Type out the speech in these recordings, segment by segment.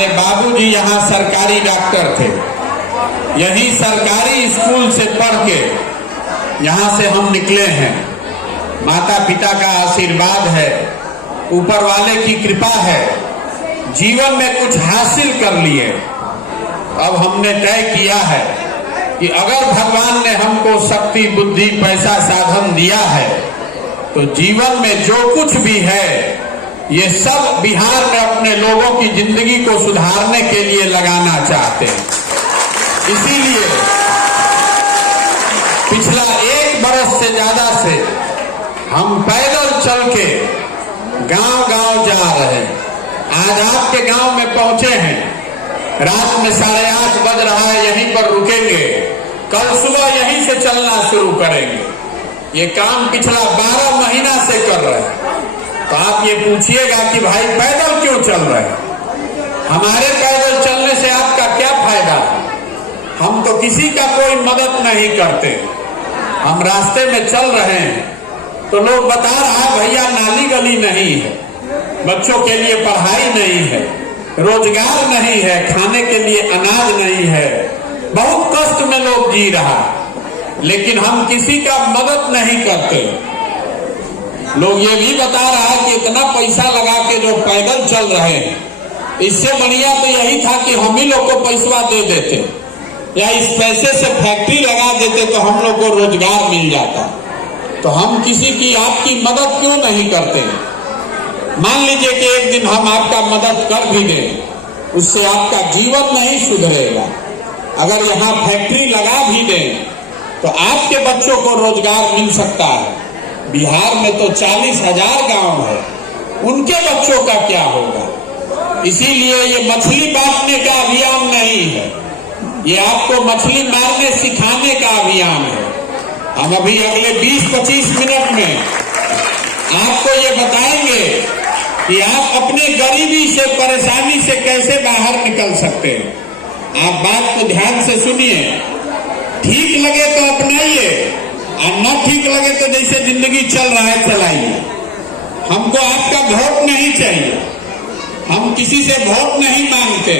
हमारे बाबूजी यहाँ सरकारी डॉक्टर थे। यही सरकारी स्कूल से पढ़ के यहाँ से हम निकले हैं। माता पिता का आशीर्वाद है, ऊपर वाले की कृपा है, जीवन में कुछ हासिल कर लिए। अब हमने तय किया है कि अगर भगवान ने हमको शक्ति, बुद्धि, पैसा, साधन दिया है तो जीवन में जो कुछ भी है ये सब बिहार में अपने लोगों की जिंदगी को सुधारने के लिए लगाना चाहते हैं। इसीलिए पिछला 1 बरस से ज्यादा से हम पैदल चल के गांव-गांव जा रहे हैं। आज आपके गांव में पहुंचे हैं। रात में 8:30 बज रहा है, यहीं पर रुकेंगे। कल सुबह यहीं से चलना शुरू करेंगे। ये काम पिछला 12 महीना से कर रहे हैं। तो आप ये पूछिएगा कि भाई पैदल क्यों चल रहे हैं? हमारे पैदल चलने से आपका क्या फायदा? हम तो किसी का कोई मदद नहीं करते। हम रास्ते में चल रहे हैं तो लोग बता रहा है भैया नाली गली नहीं है, बच्चों के लिए पढ़ाई नहीं है, रोजगार नहीं है, खाने के लिए अनाज नहीं है, बहुत कष्ट में लोग जी रहा है, लेकिन हम किसी का मदद नहीं करते। लोग ये भी बता रहा है कि इतना पैसा लगा के जो पैदल चल रहे हैं, इससे बढ़िया तो यही था कि हम ही लोग को पैसा दे देते या इस पैसे से फैक्ट्री लगा देते तो हम लोग को रोजगार मिल जाता। तो हम किसी की, आपकी मदद क्यों नहीं करते? मान लीजिए कि एक दिन हम आपका मदद कर भी दें, उससे आपका जीवन नहीं सुधरेगा। अगर यहाँ फैक्ट्री लगा भी दें तो आपके बच्चों को रोजगार मिल सकता है। बिहार में तो 40,000 गांव है, उनके बच्चों का क्या होगा? इसीलिए ये मछली बांटने का अभियान नहीं है, ये आपको मछली मारने सिखाने का अभियान है। हम अभी अगले 20-25 मिनट में आपको ये बताएंगे कि आप अपने गरीबी से, परेशानी से कैसे बाहर निकल सकते हैं। आप बात को ध्यान से सुनिए, ठीक लगे तो अपनाइए और न ठीक लगे तो जैसे जिंदगी चल रहा है चलाइए। हमको आपका वोट नहीं चाहिए, हम किसी से वोट नहीं मांगते,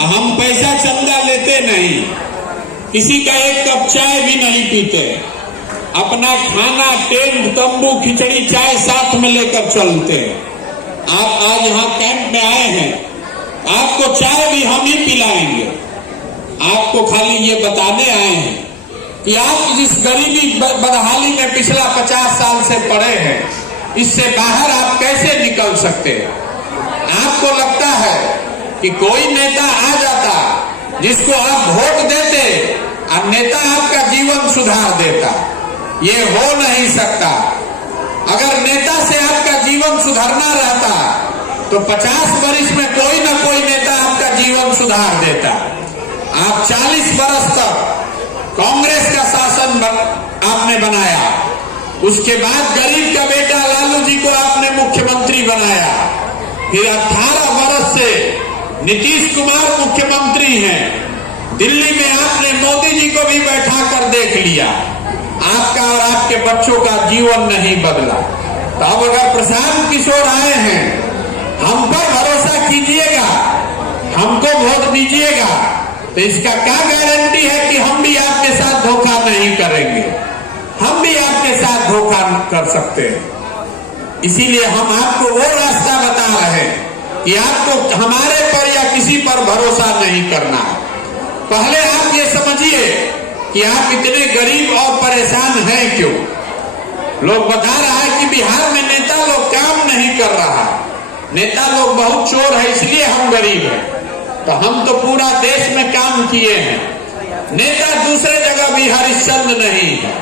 हम पैसा चंदा लेते नहीं, किसी का एक कप चाय भी नहीं पीते, अपना खाना, टेंट, तंबू, खिचड़ी, चाय साथ में लेकर चलते। आप आज यहाँ कैंप में आए हैं, आपको चाय भी हम ही पिलाएंगे। आपको खाली ये बताने आए हैं कि आप इस गरीबी बदहाली में पिछला 50 साल से पड़े हैं, इससे बाहर आप कैसे निकल सकते हैं? आपको लगता है कि कोई नेता आ जाता जिसको आप वोट देते और नेता आपका जीवन सुधार देता? ये हो नहीं सकता। अगर नेता से आपका जीवन सुधरना रहता तो 50 वर्ष में कोई ना कोई नेता आपका जीवन सुधार देता। आप 40 वर्ष तक कांग्रेस का शासन आपने बनाया, उसके बाद गरीब का बेटा लालू जी को आपने मुख्यमंत्री बनाया, फिर 18 वर्ष से नीतीश कुमार मुख्यमंत्री हैं। दिल्ली में आपने मोदी जी को भी बैठा कर देख लिया, आपका और आपके बच्चों का जीवन नहीं बदला। तो अब अगर प्रशांत किशोर आए हैं, हम पर भरोसा कीजिएगा, हमको वोट दीजिएगा, तो इसका क्या गारंटी है कि हम भी आपके साथ धोखा नहीं करेंगे? हम भी आपके साथ धोखा कर सकते हैं। इसीलिए हम आपको वो रास्ता बता रहे हैं कि आपको हमारे पर या किसी पर भरोसा नहीं करना है। पहले आप ये समझिए कि आप इतने गरीब और परेशान हैं क्यों? लोग बता रहा है कि बिहार में नेता लोग काम नहीं कर रहा, नेता लोग बहुत चोर है इसलिए हम गरीब हैं। तो हम तो पूरा देश में काम किए हैं, नेता दूसरे जगह भी हरिश्चंद्र नहीं है,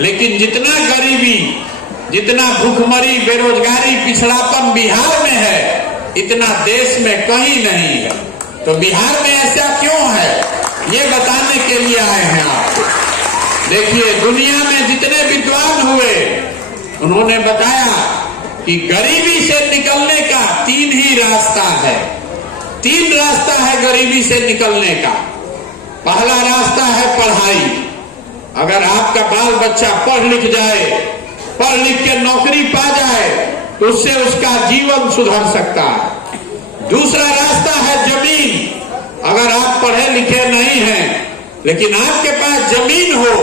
लेकिन जितना गरीबी, जितना भूखमरी, बेरोजगारी, पिछड़ापन बिहार में है, इतना देश में कहीं नहीं है। तो बिहार में ऐसा क्यों है, ये बताने के लिए आए हैं आप। देखिए, दुनिया में जितने विद्वान हुए उन्होंने बताया कि गरीबी से निकलने का 3 ही रास्ता है। 3 रास्ता है गरीबी से निकलने का। पहला रास्ता है पढ़ाई। अगर आपका बाल बच्चा पढ़ लिख जाए, पढ़ लिख के नौकरी पा जाए तो उससे उसका जीवन सुधर सकता है। दूसरा रास्ता अगर आप पढ़े लिखे नहीं हैं लेकिन आपके पास जमीन हो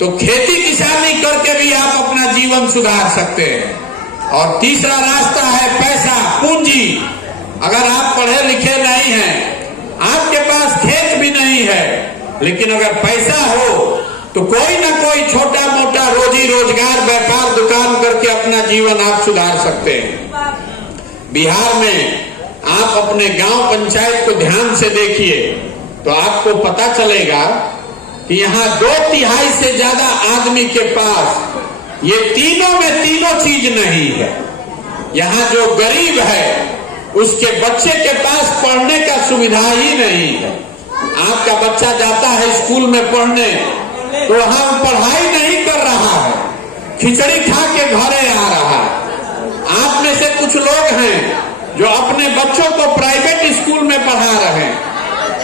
तो खेती किसानी करके भी आप अपना जीवन सुधार सकते हैं। और तीसरा रास्ता है पैसा, पूंजी। अगर आप पढ़े लिखे नहीं हैं, आपके पास खेत भी नहीं है, लेकिन अगर पैसा हो तो कोई ना कोई छोटा मोटा रोजी रोजगार, व्यापार, दुकान करके अपना जीवन आप सुधार सकते हैं। बिहार में आप अपने गांव पंचायत को ध्यान से देखिए तो आपको पता चलेगा कि यहाँ 2/3 से ज्यादा आदमी के पास ये तीनों में तीनों चीज नहीं है। यहाँ जो गरीब है उसके बच्चे के पास पढ़ने का सुविधा ही नहीं है। आपका बच्चा जाता है स्कूल में पढ़ने तो वहां पढ़ाई नहीं कर रहा है, खिचड़ी खा के घरे आ रहा है। आप में से कुछ लोग हैं जो अपने बच्चों को प्राइवेट स्कूल में पढ़ा रहे हैं,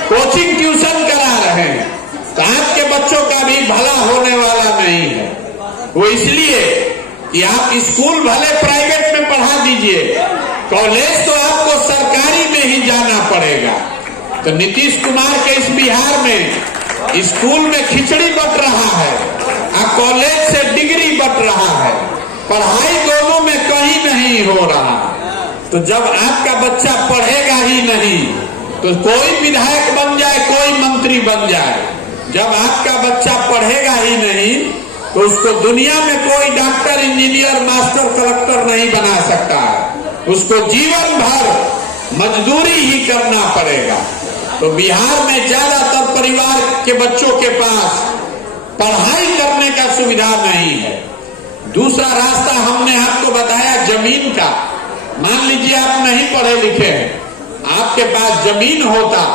कोचिंग ट्यूशन करा रहे हैं, तो आपके बच्चों का भी भला होने वाला नहीं है। वो इसलिए कि आप स्कूल भले प्राइवेट में पढ़ा दीजिए, कॉलेज तो आपको सरकारी में ही जाना पड़ेगा। तो नीतीश कुमार के इस बिहार में स्कूल में खिचड़ी बट रहा है और कॉलेज से डिग्री बट रहा है, पढ़ाई दोनों में कहीं नहीं हो रहा। तो जब आपका बच्चा पढ़ेगा ही नहीं तो कोई विधायक बन जाए, कोई मंत्री बन जाए, जब आपका बच्चा पढ़ेगा ही नहीं तो उसको दुनिया में कोई डॉक्टर, इंजीनियर, मास्टर, कलेक्टर नहीं बना सकता है। उसको जीवन भर मजदूरी ही करना पड़ेगा। तो बिहार में ज्यादातर परिवार के बच्चों के पास पढ़ाई करने का सुविधा नहीं है। दूसरा रास्ता हमने आपको बताया जमीन का। मान लीजिए आप नहीं पढ़े लिखे हैं, आपके पास जमीन होता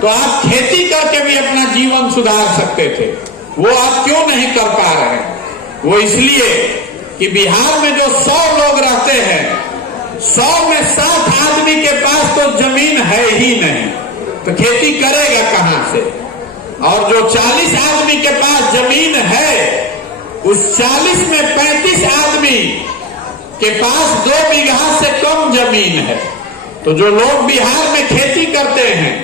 तो आप खेती करके भी अपना जीवन सुधार सकते थे। वो आप क्यों नहीं कर पा रहे हैं? वो इसलिए कि बिहार में जो 100 लोग रहते हैं, 100 में 7 आदमी के पास तो जमीन है ही नहीं, तो खेती करेगा कहां से? और जो 40 आदमी के पास जमीन है, उस 40 में 35 आदमी के पास 2 बीघा से कम जमीन है। तो जो लोग बिहार में खेती करते हैं,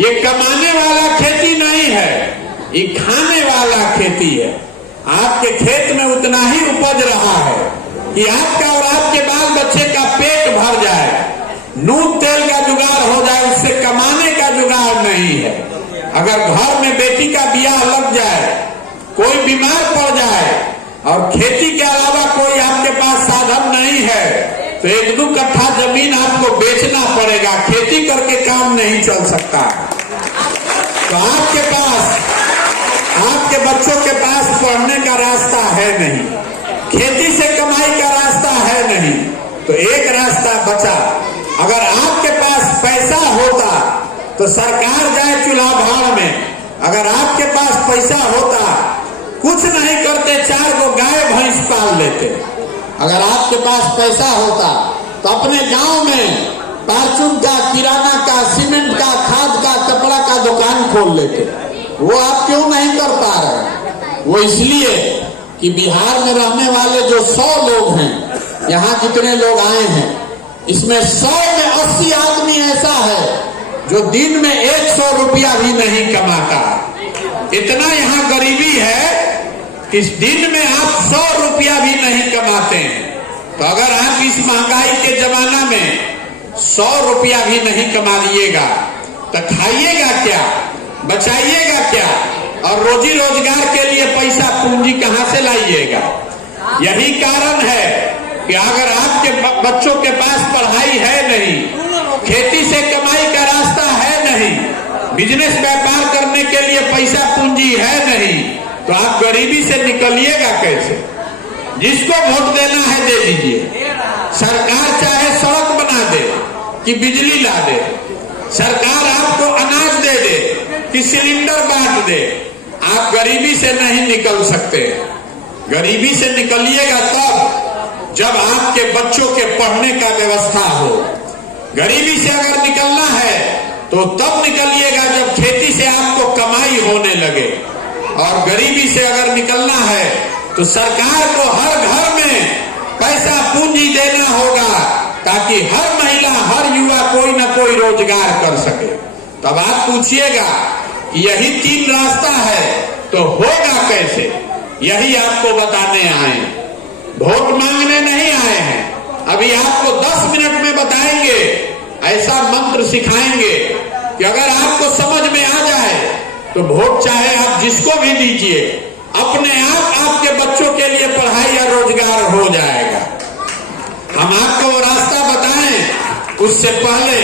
ये कमाने वाला खेती नहीं है, ये खाने वाला खेती है। आपके खेत में उतना ही उपज रहा है कि आपका और आपके बाल बच्चे का पेट भर जाए, नून तेल का जुगाड़ हो जाए, उससे कमाने का जुगाड़ नहीं है। अगर घर में बेटी का ब्याह लग जाए, कोई बीमार पड़ जाए और खेती के अलावा कोई आपके पास साधन नहीं है, तो 1-2 कट्ठा जमीन आपको बेचना पड़ेगा। खेती करके काम नहीं चल सकता। तो आपके पास, आपके बच्चों के पास पढ़ने का रास्ता है नहीं, खेती से कमाई का रास्ता है नहीं, तो एक रास्ता बचा। अगर आपके पास पैसा होता तो सरकार जाए चूल्हा भाड़ में। अगर आपके पास पैसा होता, कुछ नहीं करते, 4 गो गाय भैंस पाल लेते। अगर आपके पास पैसा होता तो अपने गांव में फार्चून का, किराना का, सीमेंट का, खाद का, कपड़ा का दुकान खोल लेते। वो आप क्यों नहीं कर पा रहे? वो इसलिए कि बिहार में रहने वाले जो 100 लोग हैं, यहाँ जितने लोग आए हैं, इसमें 100 में 80 आदमी ऐसा है जो दिन में 100 रुपया भी नहीं कमाता। इतना यहाँ गरीबी है कि इस दिन में आप 100 रुपया भी नहीं कमाते हैं। तो अगर आप इस महंगाई के जमाना में 100 रुपया भी नहीं कमा लिएगा तो खाइएगा क्या, बचाइएगा क्या, और रोजी रोजगार के लिए पैसा पूंजी कहां से लाइएगा? यही कारण है कि अगर आपके बच्चों के पास पढ़ाई है नहीं, खेती से कमाई का रास्ता है नहीं, बिजनेस व्यापार करने के लिए पैसा पूंजी है नहीं, तो आप गरीबी से निकलिएगा कैसे? जिसको वोट देना है दे दीजिए। सरकार चाहे सड़क बना दे कि बिजली ला दे, सरकार आपको अनाज दे दे कि सिलेंडर बांट दे, आप गरीबी से नहीं निकल सकते। गरीबी से निकलिएगा तब जब आपके बच्चों के पढ़ने का व्यवस्था हो। गरीबी से अगर निकलना है तो तब निकलिएगा जब खेती से आपको कमाई होने लगे। और गरीबी से अगर निकलना है तो सरकार को हर घर में पैसा पूंजी देना होगा ताकि हर महिला, हर युवा कोई ना कोई रोजगार कर सके। तब आप पूछिएगा कि यही 3 रास्ता है तो होगा कैसे, यही आपको बताने आए हैं। वोट मांगने नहीं आए हैं। अभी आपको 10 मिनट में बताएंगे, ऐसा मंत्र सिखाएंगे कि अगर आपको समझ में आ जाए तो वोट चाहे आप जिसको भी दीजिए, अपने आप आपके बच्चों के लिए पढ़ाई या रोजगार हो जाएगा। हम आपको वो रास्ता बताएं, उससे पहले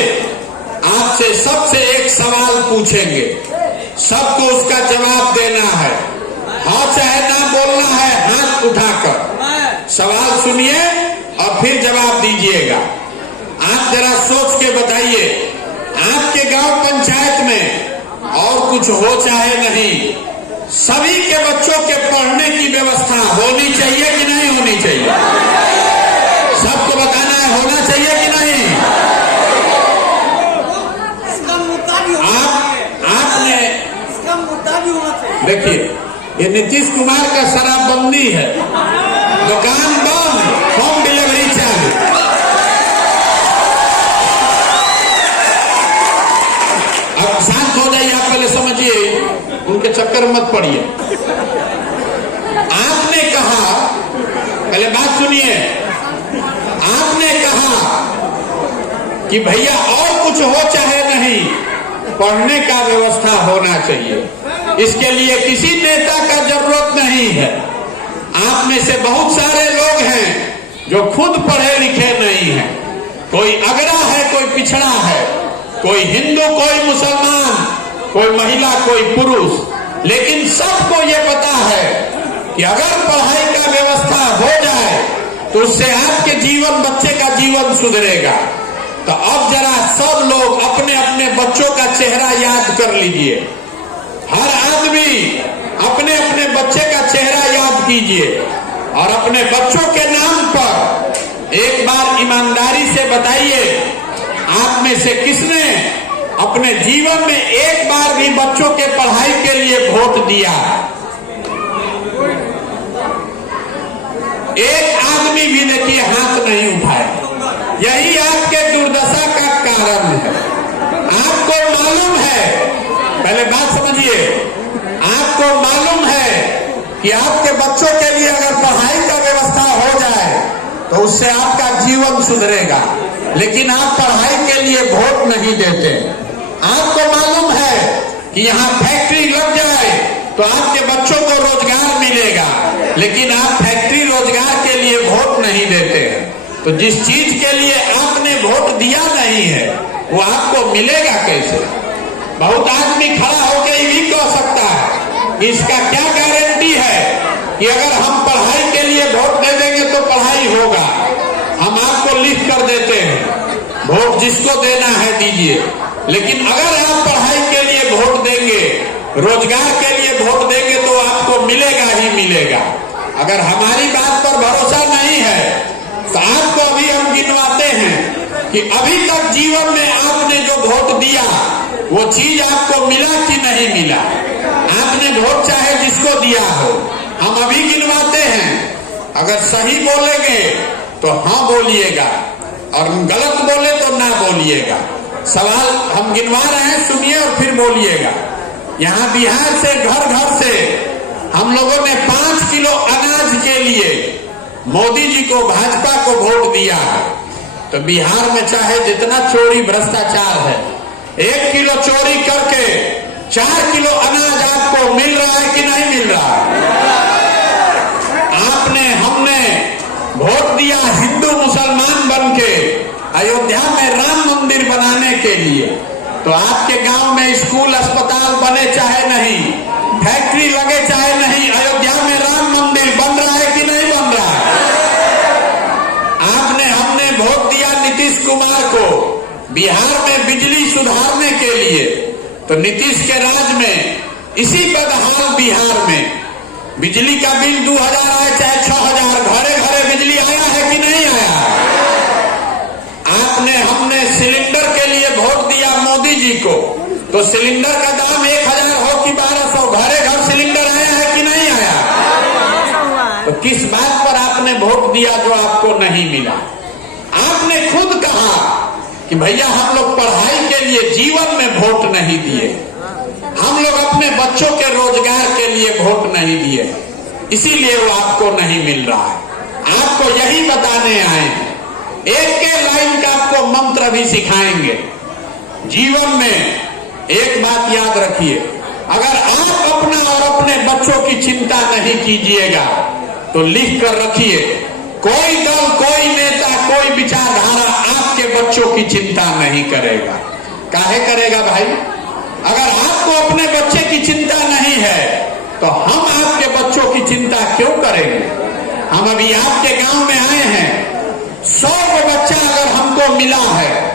आपसे सबसे एक सवाल पूछेंगे, सबको उसका जवाब देना है, हाँ चाहे ना बोलना है, हाथ उठाकर। सवाल सुनिए और फिर जवाब दीजिएगा। आप जरा सोच के बताइए, आपके गांव पंचायत में और कुछ हो चाहे नहीं, सभी के बच्चों के पढ़ने की व्यवस्था होनी चाहिए कि नहीं होनी चाहिए? सबको बताना है, होना चाहिए कि नहीं? आपने देखिए, ये नीतीश कुमार का शराबबंदी है, दुकान बंद, होम डिलीवरी चालू। अब शांत हो जाइए, आप पहले समझिए, उनके चक्कर मत पड़िए। आपने कहा, पहले बात सुनिए, आपने कहा कि भैया और कुछ हो चाहे नहीं, पढ़ने का व्यवस्था होना चाहिए। इसके लिए किसी नेता का जरूरत नहीं है। आप में से बहुत सारे लोग हैं जो खुद पढ़े लिखे नहीं हैं। कोई अगड़ा है, कोई पिछड़ा है, कोई हिंदू, कोई मुसलमान, कोई महिला, कोई पुरुष, लेकिन सबको ये पता है कि अगर पढ़ाई का व्यवस्था हो जाए तो उससे आपके जीवन, बच्चे का जीवन सुधरेगा। तो अब जरा सब लोग अपने अपने बच्चों का चेहरा याद कर लीजिए। हर आदमी अपने अपने बच्चे का चेहरा याद कीजिए और अपने बच्चों के नाम पर एक बार ईमानदारी से बताइए, आप में से किसने अपने जीवन में एक बार भी बच्चों के पढ़ाई के लिए वोट दिया? एक आदमी भी देखिए हाथ नहीं उठाया। यही आपके दुर्दशा का कारण है। आपको मालूम है, पहले बात समझिए, आपको मालूम है कि आपके बच्चों के लिए अगर पढ़ाई का व्यवस्था हो जाए तो उससे आपका जीवन सुधरेगा, लेकिन आप पढ़ाई के लिए वोट नहीं देते। आपको मालूम है कि यहाँ फैक्ट्री लग जाए तो आपके बच्चों को रोजगार मिलेगा, लेकिन आप फैक्ट्री रोजगार के लिए वोट नहीं देते हैं। तो जिस चीज के लिए आपने वोट दिया नहीं है वो आपको मिलेगा कैसे? बहुत आदमी खड़ा होकर ये भी कह सकता है कि इसका क्या गारंटी है कि अगर हम पढ़ाई के लिए वोट दे देंगे तो पढ़ाई होगा। हम आपको लिख कर देते हैं, वोट जिसको देना है दीजिए, लेकिन अगर आप पढ़ाई के लिए वोट देंगे, रोजगार के लिए वोट देंगे तो आपको मिलेगा ही मिलेगा। अगर हमारी बात पर भरोसा नहीं है तो आपको अभी हम गिनवाते हैं कि अभी तक जीवन में आपने जो वोट दिया वो चीज आपको मिला कि नहीं मिला। आपने वोट चाहे जिसको दिया हो, हम अभी गिनवाते हैं। अगर सही बोलेंगे तो हाँ बोलिएगा और गलत बोले तो ना बोलिएगा। सवाल हम गिनवा रहे हैं, सुनिए और फिर बोलिएगा। यहाँ बिहार से घर घर से हम लोगों ने 5 किलो अनाज के लिए मोदी जी को, भाजपा को वोट दिया है। तो बिहार में चाहे जितना चोरी भ्रष्टाचार है, 1 किलो चोरी करके 4 किलो अनाज आपको मिल रहा है कि नहीं मिल रहा है? आपने, हमने वोट दिया हिंदू मुसलमान बनके अयोध्या में राम मंदिर बनाने के लिए। तो आपके गांव में स्कूल अस्पताल बने चाहे नहीं, फैक्ट्री लगे चाहे नहीं, अयोध्या में राम मंदिर बन रहा है कि नहीं बन रहा है? आपने, हमने वोट दिया नीतीश कुमार को बिहार में बिजली सुधारने के लिए। तो नीतीश के राज में इसी बदहाल बिहार में बिजली का बिल 2000 आए चाहे 6000, घरे घरे बिजली आया है कि नहीं आया? आपने, हमने सिलेंडर के लिए वोट दिया मोदी जी को। तो सिलेंडर का दाम 1000 हो कि 1200, घरे घर सिलेंडर आया है कि नहीं आया? तो किस बात पर आपने वोट दिया जो आपको नहीं मिला? आपने खुद कहा कि भैया हम लोग पढ़ाई के लिए जीवन में वोट नहीं दिए, हम लोग अपने बच्चों के रोजगार के लिए वोट नहीं दिए, इसीलिए वो आपको नहीं मिल रहा है। आपको यही बताने आए हैं। एक के लाइन का आपको मंत्र भी सिखाएंगे। जीवन में एक बात याद रखिए, अगर आप अपना और अपने बच्चों की चिंता नहीं कीजिएगा तो लिख कर रखिए, कोई दल, कोई नेता, कोई विचारधारा आपके बच्चों की चिंता नहीं करेगा। काहे करेगा भाई? अगर आपको अपने बच्चे की चिंता नहीं है तो हम आपके बच्चों की चिंता क्यों करेंगे? हम अभी आपके गांव में आए हैं, 100 बच्चा अगर हमको मिला है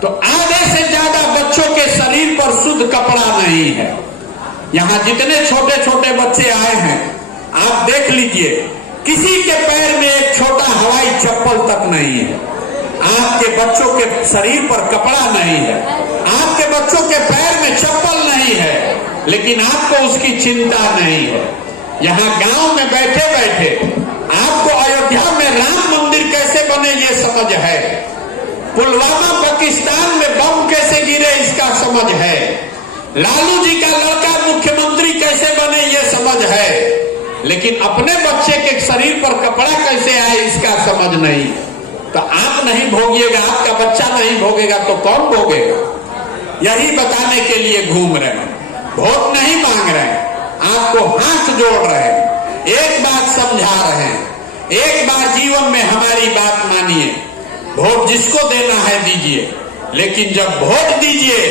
तो आधे से ज्यादा बच्चों के शरीर पर शुद्ध कपड़ा नहीं है। यहाँ जितने छोटे छोटे बच्चे आए हैं आप देख लीजिए, किसी के पैर में एक छोटा हवाई चप्पल तक नहीं है। आपके बच्चों के शरीर पर कपड़ा नहीं है, आपके बच्चों के पैर में चप्पल नहीं है, लेकिन आपको उसकी चिंता नहीं है। यहाँ गांव में बैठे बैठे आपको अयोध्या में राम मंदिर कैसे बने ये समझ है, पुलवामा पाकिस्तान में बम कैसे गिरे इसका समझ है, लालू जी का लड़का मुख्यमंत्री कैसे बने ये समझ है, लेकिन अपने बच्चे के शरीर पर कपड़ा कैसे आए इसका समझ नहीं। तो आप नहीं भोगिएगा, आपका बच्चा नहीं भोगेगा तो कौन भोगेगा? यही बताने के लिए घूम रहे हैं, वोट नहीं मांग रहे हैं, आपको हाथ जोड़ रहे हैं, एक बात समझा रहे हैं। एक बार जीवन में हमारी बात मानिए, वोट जिसको देना है दीजिए, लेकिन जब वोट दीजिए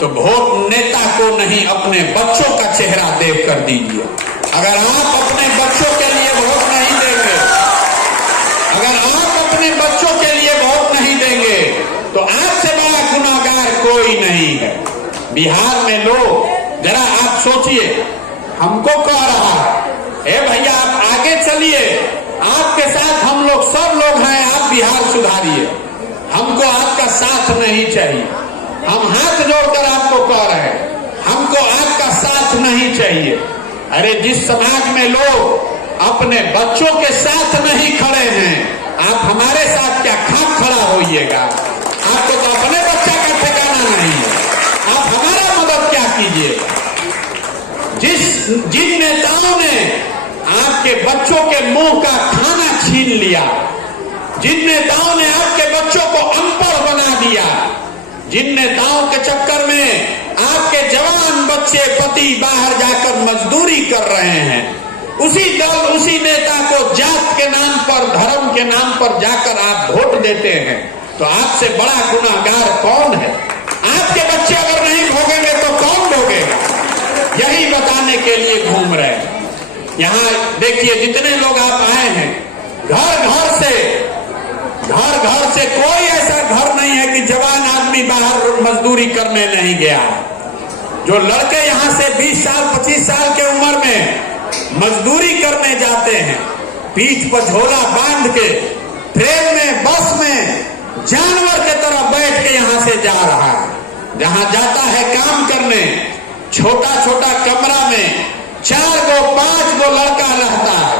तो वोट नेता को नहीं, अपने बच्चों का चेहरा देख कर दीजिए। अगर आप अपने बच्चों के लिए वोट नहीं देंगे, अगर आप अपने बच्चों के लिए वोट नहीं देंगे तो आपसे बड़ा गुनाहगार कोई नहीं है। बिहार में लोग, जरा आप सोचिए, हमको कह रहा है, ए भैया आप आगे चलिए, आपके साथ हम लोग सब लोग हैं, आप बिहार सुधारिए, हमको आपका साथ नहीं चाहिए। हम हाथ जोड़कर आपको कह रहे हैं, हमको आपका साथ नहीं चाहिए। अरे जिस समाज में लोग अपने बच्चों के साथ नहीं खड़े हैं, आप हमारे साथ क्या खाक खड़ा होइएगा? आपको तो अपने बच्चा का ठिकाना नहीं है, आप हमारा मदद क्या कीजिएगा? जिन नेताओं ने आपके बच्चों के मुंह का खाना छीन लिया, जिन नेताओं ने आपके बच्चों को अनपढ़ बना दिया, जिन नेताओं के चक्कर में आपके जवान बच्चे पति बाहर जाकर मजदूरी कर रहे हैं, उसी दल, उसी नेता को जात के नाम पर, धर्म के नाम पर जाकर आप वोट देते हैं, तो आपसे बड़ा गुनाहगार कौन है? आपके बच्चे अगर नहीं भोगेंगे तो कौन भोगेगा? यही बताने के लिए घूम रहे हैं। यहाँ देखिए, जितने लोग आप आए हैं, घर घर से कोई ऐसा घर नहीं है कि जवान आदमी बाहर मजदूरी करने नहीं गया। जो लड़के यहाँ से 20 साल 25 साल के उम्र में मजदूरी करने जाते हैं, पीठ पर झोला बांध के ट्रेन में, बस में जानवर के तरह बैठ के यहाँ से जा रहा है। जहाँ जाता है काम करने, छोटा छोटा कमरा में 4 गो 5 गो लड़का रहता है,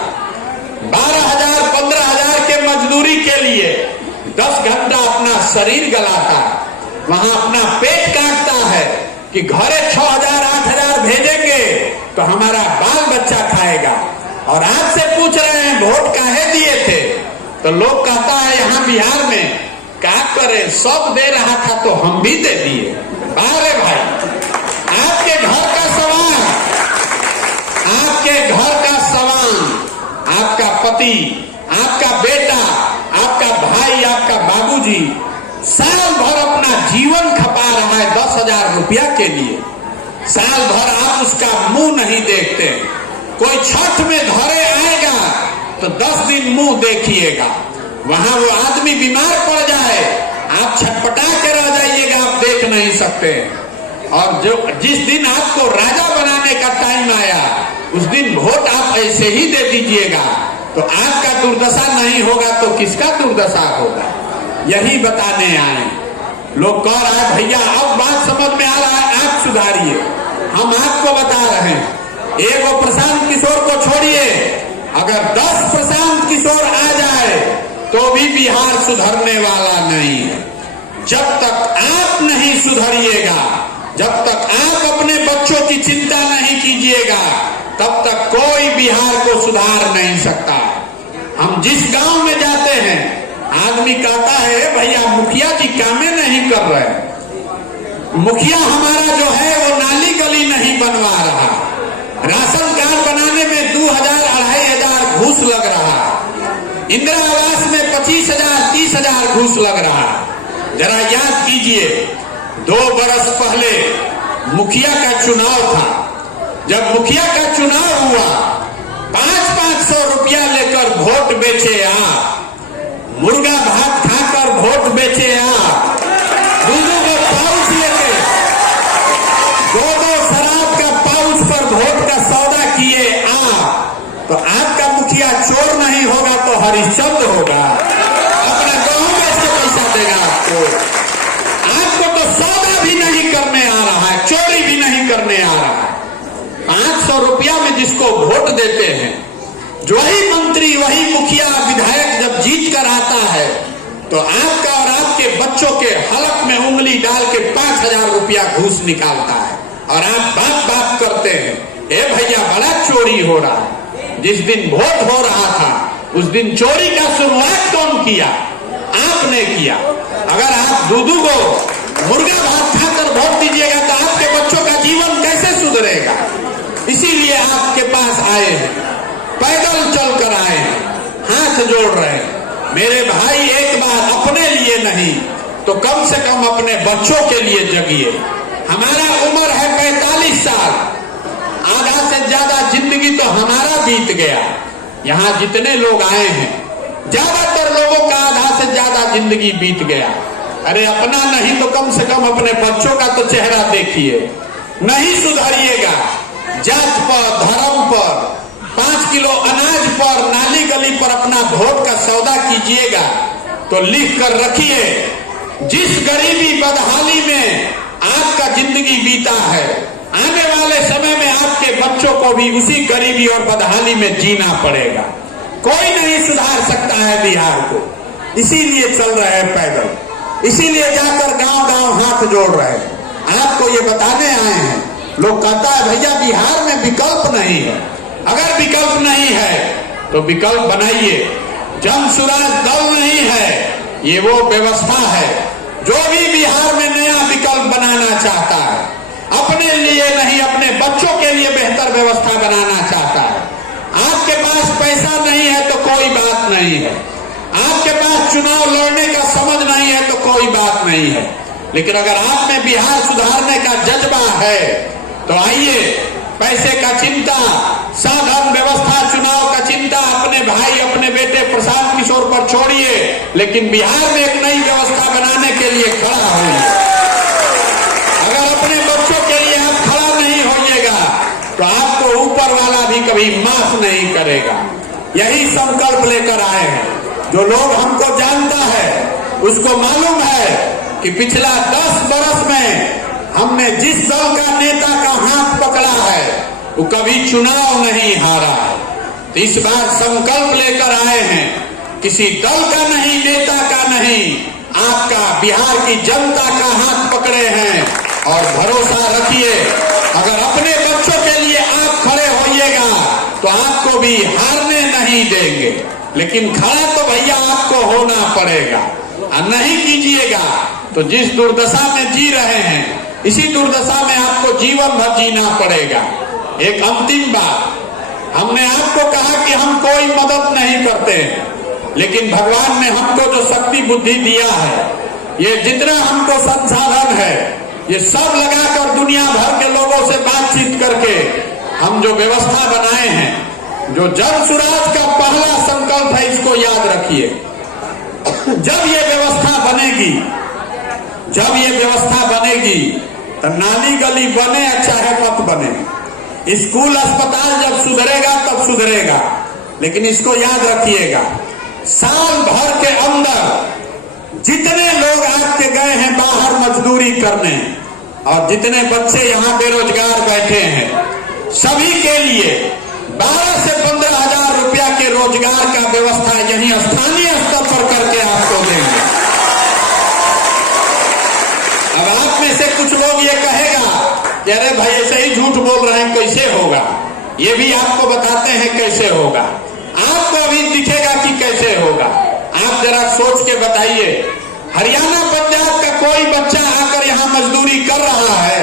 12,000 15,000 के मजदूरी के लिए 10 घंटा अपना शरीर गलाता है, वहां अपना पेट काटता है कि घरे 6,000 8,000 भेजेंगे तो हमारा बाल बच्चा खाएगा। और आपसे पूछ रहे हैं वोट काहे दिए थे, तो लोग कहता है यहाँ बिहार में क्या करे, सब दे रहा था तो हम भी दे दिए। अरे भाई, आपके घर का सवाल, आपके घर का सवाल, आपका पति, आपका बेटा, आपका भाई, आपका बाबूजी साल भर अपना जीवन खपा रहा है 10,000 रुपया के लिए, साल भर आप उसका मुंह नहीं देखते। कोई छठ में घरे आएगा तो 10 दिन मुंह देखिएगा, वहां वो आदमी बीमार पड़ जाए, आप छटपटा के रह जाइएगा, आप देख नहीं सकते। और जो जिस दिन आपको राजा बनाने का टाइम आया, उस दिन वोट आप ऐसे ही दे दीजिएगा, तो आपका दुर्दशा नहीं होगा तो किसका दुर्दशा होगा? यही बताने आए। लोग कह रहा है भैया अब बात समझ में आ रहा है, आप सुधारिए। हम आपको बता रहे हैं, एक वो प्रशांत किशोर को छोड़िए, अगर 10 प्रशांत किशोर आ जाए तो भी बिहार सुधरने वाला नहीं है। जब तक आप नहीं सुधरिएगा, जब तक आप अपने बच्चों की चिंता नहीं कीजिएगा, तब तक कोई बिहार को सुधार नहीं सकता। हम जिस गांव में जाते हैं, आदमी कहता है भैया मुखिया जी कामें नहीं कर रहे, मुखिया हमारा जो है वो नाली गली नहीं बनवा रहा, राशन कार्ड बनाने में 2000-2500 घूस लग रहा, इंदिरा आवास में 25,000 30,000 घूस लग रहा। जरा याद कीजिए, 2 बरस पहले मुखिया का चुनाव था। जब मुखिया का चुनाव हुआ, 500-500 रुपया लेकर वोट बेचे आप, मुर्गा भात खाकर वोट बेचे आप, दूध पाउच लेके 2-2 शराब का पाउच पर वोट का सौदा किए आप, तो आपका मुखिया चोर नहीं होगा तो हरिश्चंद्र होगा। अपने गांव में से पैसा देगा आपको। आपको तो सौदा भी नहीं करने आ रहा है, चोरी भी नहीं करने आ रहा है। 500 रुपया में जिसको वोट देते हैं, जो वही मंत्री वही मुखिया विधायक जब जीत कर आता है, तो आपका और आपके बच्चों के हलक में उंगली डाल के 5,000 रुपया घूस निकालता है और आप बाप बाप करते हैं, ए भैया बड़ा चोरी हो रहा है। जिस दिन वोट हो रहा था, उस दिन चोरी का शुरुआत कौन किया? आपने किया। अगर आप दूधू को मुर्गा भात खाकर वोट दीजिएगा तो आपके बच्चों का जीवन कैसे सुधरेगा? इसीलिए आपके पास आए हैं, पैदल चलकर आए हैं, हाथ जोड़ रहे हैं। मेरे भाई, एक बार अपने लिए नहीं तो कम से कम अपने बच्चों के लिए जगिए। हमारा उम्र है 45 साल, आधा से ज्यादा जिंदगी तो हमारा बीत गया। यहाँ जितने लोग आए हैं, ज्यादातर लोगों का आधा से ज्यादा जिंदगी बीत गया। अरे अपना नहीं तो कम से कम अपने बच्चों का तो चेहरा देखिए। नहीं सुधरिएगा, जात पर, धर्म पर, 5 किलो अनाज पर, नाली गली पर अपना वोट का सौदा कीजिएगा तो लिख कर रखिए, जिस गरीबी बदहाली में आपका जिंदगी बीता है, आने वाले समय में आपके बच्चों को भी उसी गरीबी और बदहाली में जीना पड़ेगा। कोई नहीं सुधार सकता है बिहार को। इसीलिए चल रहे हैं पैदल, इसीलिए जाकर गांव गांव हाथ जोड़ रहे हैं। आपको ये बताने आए हैं। लोग कहता है भैया बिहार में विकल्प नहीं है। अगर विकल्प नहीं है तो विकल्प बनाइए। जन सुराज दल नहीं है, ये वो व्यवस्था है जो भी बिहार में नया विकल्प बनाना चाहता है, अपने लिए नहीं अपने बच्चों के लिए बेहतर व्यवस्था बनाना चाहता है। आपके पास पैसा नहीं है तो कोई बात नहीं है, आपके पास चुनाव लड़ने का समझ नहीं है तो कोई बात नहीं है, लेकिन अगर आप में बिहार सुधारने का जज्बा है तो आइए। पैसे का चिंता, साधन व्यवस्था, चुनाव का चिंता अपने भाई अपने बेटे प्रशांत किशोर पर छोड़िए, लेकिन बिहार में एक नई व्यवस्था बनाने के लिए खड़ा होइए। अगर अपने बच्चों के लिए आप खड़ा नहीं होइएगा तो आपको ऊपर वाला भी कभी माफ नहीं करेगा। यही संकल्प लेकर आए हैं। जो लोग हमको जानता है उसको मालूम है कि पिछला 10 बरस में हमने जिस दल का नेता का हाथ पकड़ा है वो कभी चुनाव नहीं हारा है। तो इस बार संकल्प लेकर आए हैं, किसी दल का नहीं, नेता का नहीं, आपका बिहार की जनता का हाथ पकड़े हैं और भरोसा रखिए। अगर अपने बच्चों के लिए आप खड़े होइएगा तो आपको भी हारने नहीं देंगे, लेकिन खड़ा तो भैया आपको होना पड़ेगा। और नहीं कीजिएगा तो जिस दुर्दशा में जी रहे हैं इसी दुर्दशा में आपको जीवन भर जीना पड़ेगा। एक अंतिम बात, हमने आपको कहा कि हम कोई मदद नहीं करते, लेकिन भगवान ने हमको जो शक्ति बुद्धि दिया है, ये जितना हमको संसाधन है, ये सब लगाकर दुनिया भर के लोगों से बातचीत करके हम जो व्यवस्था बनाए हैं, जो जन सुराज का पहला संकल्प है, इसको याद रखिए। जब ये व्यवस्था बनेगी, जब ये व्यवस्था बनेगी तो नाली गली बने चाहे मत बने, स्कूल अस्पताल जब सुधरेगा तब सुधरेगा, लेकिन इसको याद रखिएगा, साल भर के अंदर जितने लोग आपके गए हैं बाहर मजदूरी करने और जितने बच्चे यहाँ बेरोजगार बैठे हैं, सभी के लिए 12 से 15 हजार रुपया के रोजगार का व्यवस्था यही स्थानीय स्तर पर करके आपको देंगे। लोग ये कहेगा कि अरे भाई ऐसे ही झूठ बोल रहे हैं, कैसे होगा। ये भी आपको बताते हैं कैसे होगा। आपको अभी दिखेगा कि कैसे होगा। आप जरा सोच के बताइए, हरियाणा पंजाब का कोई बच्चा आकर यहाँ मजदूरी कर रहा है?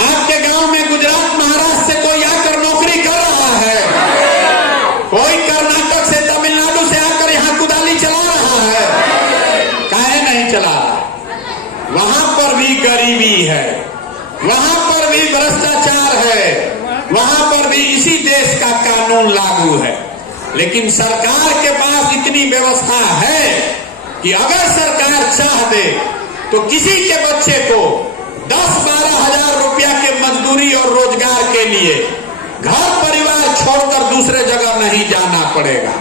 आपके गांव में गुजरात महाराष्ट्र से कोई आकर नौकरी कर रहा है? कोई कर्नाटक से तमिलनाडु से आकर यहाँ कुदाली चला रहा है? काहे नहीं चला रहा? वहां पर भी गरीबी है, वहां पर भी भ्रष्टाचार है, वहां पर भी इसी देश का कानून लागू है। लेकिन सरकार के पास इतनी व्यवस्था है कि अगर सरकार चाह दे तो किसी के बच्चे को 10-12 हजार रुपया के मजदूरी और रोजगार के लिए घर परिवार छोड़कर दूसरे जगह नहीं जाना पड़ेगा।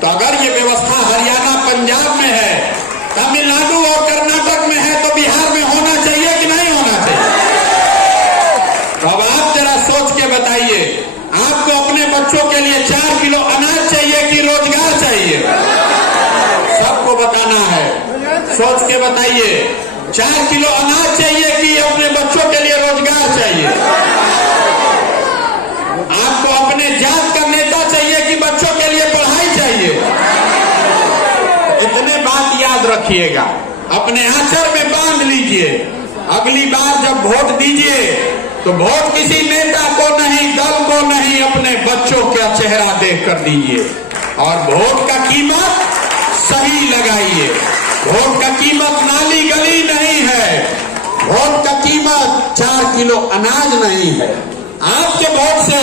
तो अगर ये व्यवस्था हरियाणा पंजाब में है, तमिलनाडु और कर्नाटक में है, तो बिहार में होना चाहिए कि नहीं होना चाहिए? तो अब आप जरा सोच के बताइए, आपको अपने बच्चों के लिए 4 किलो अनाज चाहिए कि रोजगार चाहिए? सबको बताना है, सोच के बताइए, 4 किलो अनाज चाहिए कि अपने बच्चों के लिए रोजगार चाहिए? आपको अपने जात का नेता चाहिए कि बच्चों के लिए पढ़ाई चाहिए? इतने बात याद रखिएगा, अपने आंचल में बांध लीजिए। अगली बार जब वोट दीजिए तो वोट किसी नेता को नहीं, दल को नहीं, अपने बच्चों का चेहरा देखकर दीजिए। और वोट का कीमत सही लगाइए। वोट का कीमत नाली गली नहीं है, वोट का कीमत 4 किलो अनाज नहीं है। आपके वोट से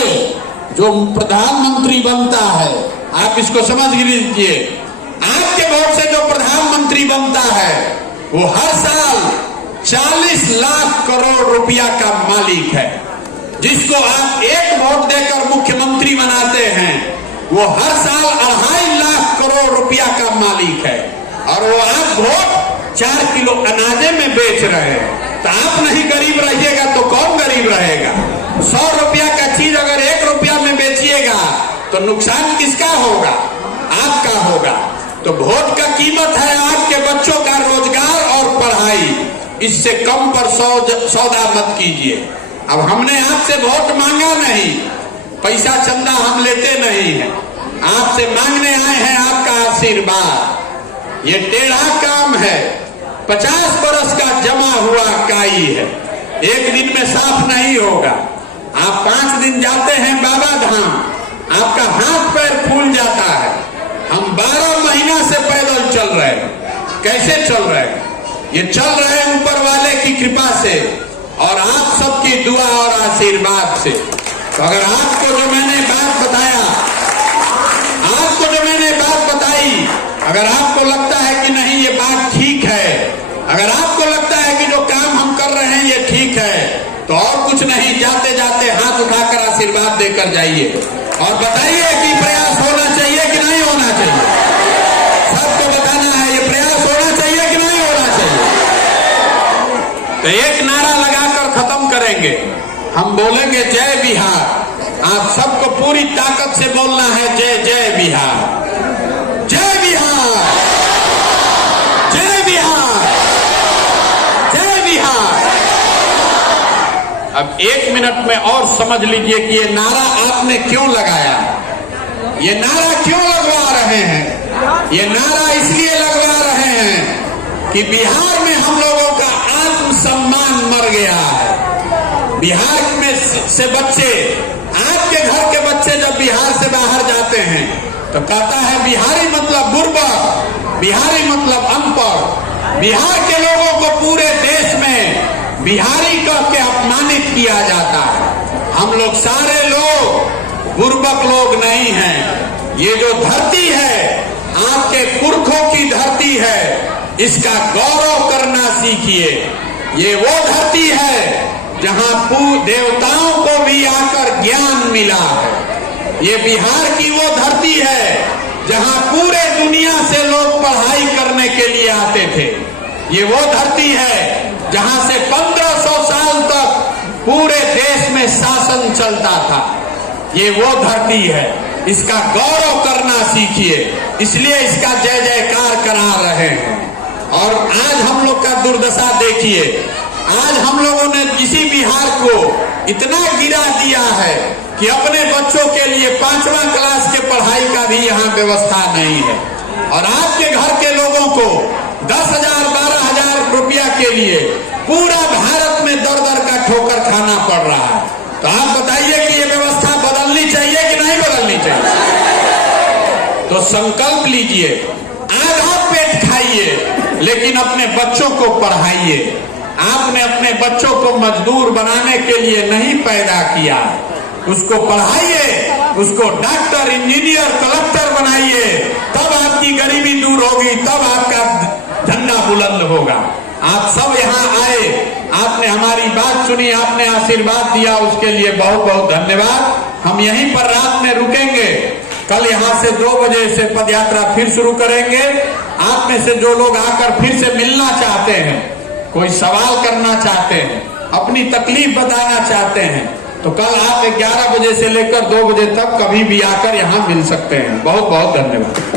जो प्रधानमंत्री बनता है, आप इसको समझ लीजिए, आपके वोट से जो प्रधानमंत्री बनता है वो हर साल 40 लाख करोड़ रुपया का मालिक है। जिसको आप एक वोट देकर मुख्यमंत्री बनाते हैं वो हर साल 2.5 लाख करोड़ रुपया का मालिक है। और वो आप वोट 4 किलो अनाजे में बेच रहे हैं। तो आप नहीं गरीब रहिएगा तो कौन गरीब रहेगा? 100 रुपया का चीज अगर 1 रुपया में बेचिएगा तो नुकसान किसका होगा? आपका होगा। तो वोट का कीमत है आपके बच्चों का रोजगार और पढ़ाई। इससे कम पर सौदा मत कीजिए। अब हमने आपसे वोट मांगा नहीं, पैसा चंदा हम लेते नहीं है, आपसे मांगने आए हैं आपका आशीर्वाद। ये टेढ़ा काम है, 50 बरस का जमा हुआ काई है, एक दिन में साफ नहीं होगा। आप 5 दिन जाते हैं बाबा धाम, आपका हाथ पैर फूल जाता है। हम 12 महीना से पैदल चल रहे हैं। कैसे चल रहे हैं? ये चल रहे हैं ऊपर वाले की कृपा से और आप सबकी दुआ और आशीर्वाद से। तो अगर आपको जो मैंने बात बताया, आपको जो मैंने बात बताई, अगर आपको लगता है कि नहीं ये बात ठीक है, अगर आपको लगता है कि जो काम हम कर रहे हैं ये ठीक है, तो और कुछ नहीं, जाते जाते हाथ उठाकर आशीर्वाद देकर जाइए और बताइए कि प्रयास होना चाहिए कि नहीं होना चाहिए। सबको बताना है ये प्रयास होना चाहिए कि नहीं होना चाहिए। तो एक नारा लगाकर खत्म करेंगे। हम बोलेंगे जय बिहार। आप सबको पूरी ताकत से बोलना है जय जय बिहार, जय बिहार, जय बिहार, जय बिहार। अब 1 मिनट में और समझ लीजिए कि ये नारा आपने क्यों लगाया। ये नारा क्यों लगवा रहे हैं? ये नारा इसलिए लगवा रहे हैं कि बिहार में हम लोगों का आत्मसम्मान मर गया है। बिहार में से बच्चे, आपके घर के बच्चे जब बिहार से बाहर जाते हैं तो कहता है बिहारी मतलब बुर्बक, बिहारी मतलब अनपढ़। बिहार के लोगों को पूरे देश में बिहारी कह के अपमानित किया जाता है। हम लोग सारे लोग बुर्बक लोग नहीं हैं। ये जो धरती है आपके पुरखों की धरती है, इसका गौरव करना सीखिए। ये वो धरती है जहां देवताओं को भी आकर ज्ञान मिला है। ये बिहार की वो धरती है जहां पूरे दुनिया से लोग पढ़ाई करने के लिए आते थे। ये वो धरती है जहां से 1500 साल तक पूरे देश में शासन चलता था। ये वो धरती है, इसका गौरव करना सीखिए। इसलिए इसका जय जयकार करा रहे हैं। और आज हम लोग का दुर्दशा देखिए, आज हम लोगों ने इसी बिहार को इतना गिरा दिया है कि अपने बच्चों के लिए 5वां क्लास के पढ़ाई का भी यहाँ व्यवस्था नहीं है। और आपके घर के लोगों को 10,000 12,000 रुपया के लिए पूरा भारत में दर दर का ठोकर खाना पड़ रहा है। तो आप बताइए कि ये व्यवस्था बदलनी चाहिए कि नहीं बदलनी चाहिए? तो संकल्प लीजिए, आधा पेट खाइए लेकिन अपने बच्चों को पढ़ाइए। आपने अपने बच्चों को मजदूर बनाने के लिए नहीं पैदा किया, उसको पढ़ाइए, उसको डॉक्टर, इंजीनियर, कलेक्टर बनाइए, तब आपकी गरीबी दूर होगी, तब आपका झंडा बुलंद होगा। आप सब यहाँ आए, आपने हमारी बात सुनी, आपने आशीर्वाद दिया, उसके लिए बहुत बहुत धन्यवाद। हम यहीं पर रात में रुकेंगे, कल यहाँ से 2 बजे से पदयात्रा फिर शुरू करेंगे। आप में से जो लोग आकर फिर से मिलना चाहते हैं, कोई सवाल करना चाहते हैं, अपनी तकलीफ बताना चाहते हैं, तो कल आप 11 बजे से लेकर 2 बजे तक कभी भी आकर यहाँ मिल सकते हैं। बहुत बहुत धन्यवाद।